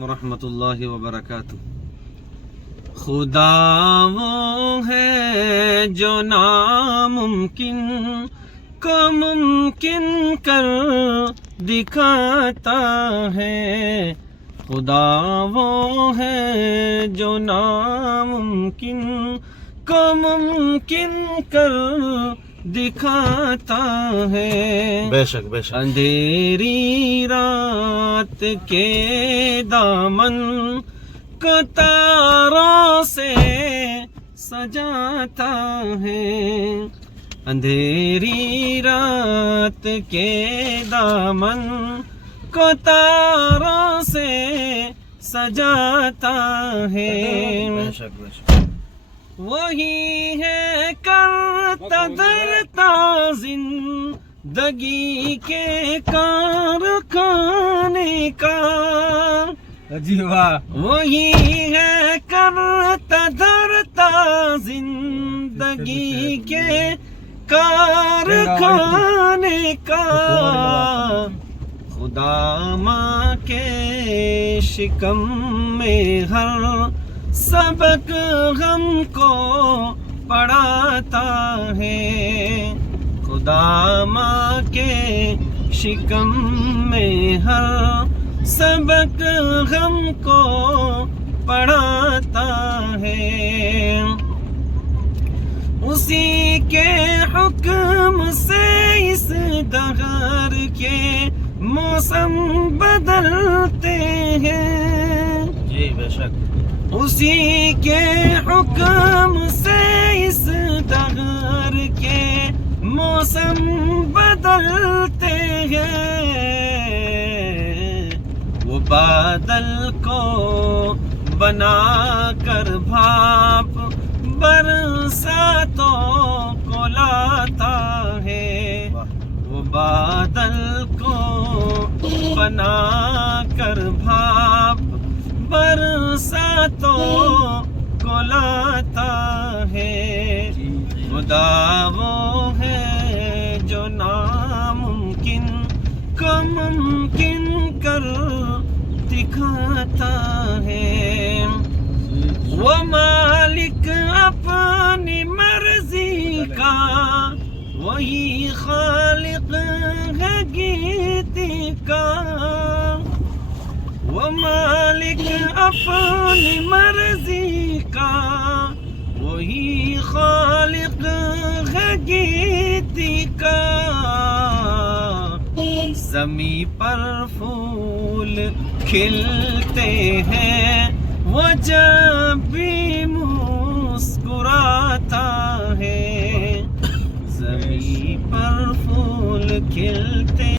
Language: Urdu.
ورحمۃ اللہ وبرکاتہ۔ خدا وہ ہے جو ناممکن کو ممکن کر دکھاتا ہے۔ خدا وہ ہے جو ناممکن کو ممکن کر دکھاتا ہے۔ بے شک بے شک۔ اندھیری رات کے دامن کو تاروں سے سجاتا ہے۔ اندھیری رات کے دامن کو تاروں سے سجاتا ہے۔ بے شک بے شک۔ وہی ہے کرتا دھرتا زندگی کے کارخانے کا۔ جی واہ۔ وہی ہے کرتا دھرتا زندگی کے کارخانے کا۔ خدا ماں کے شکم میں ہر سبق ہم کو پڑھاتا ہے۔ خدا ماں کے شکم میں ہر سبق ہم کو پڑھاتا ہے۔ اسی کے حکم سے اس دہر کے موسم بدلتے ہیں۔ جی بے شک۔ اسی کے حکم سے اس دہر کے موسم بدلتے ہیں۔ وہ بادل کو بنا کر بھاپ برساتوں کو لاتا ہے۔ وہ بادل کو بنا کر بھاپ برساتوں کو لاتا ہے۔ خدا وہ ہے جو ناممکن کو ممکن کر دکھاتا ہے۔ وہ مالک اپنی مرضی کا، وہی خالق ہے گیتی کا۔ وہ مالک اپنی مرضی کا، وہی خالق ہے گیتی کا۔ زمیں پر پھول کھلتے ہیں وہ جب بھی مسکراتا ہے۔ زمیں پر پھول کھلتے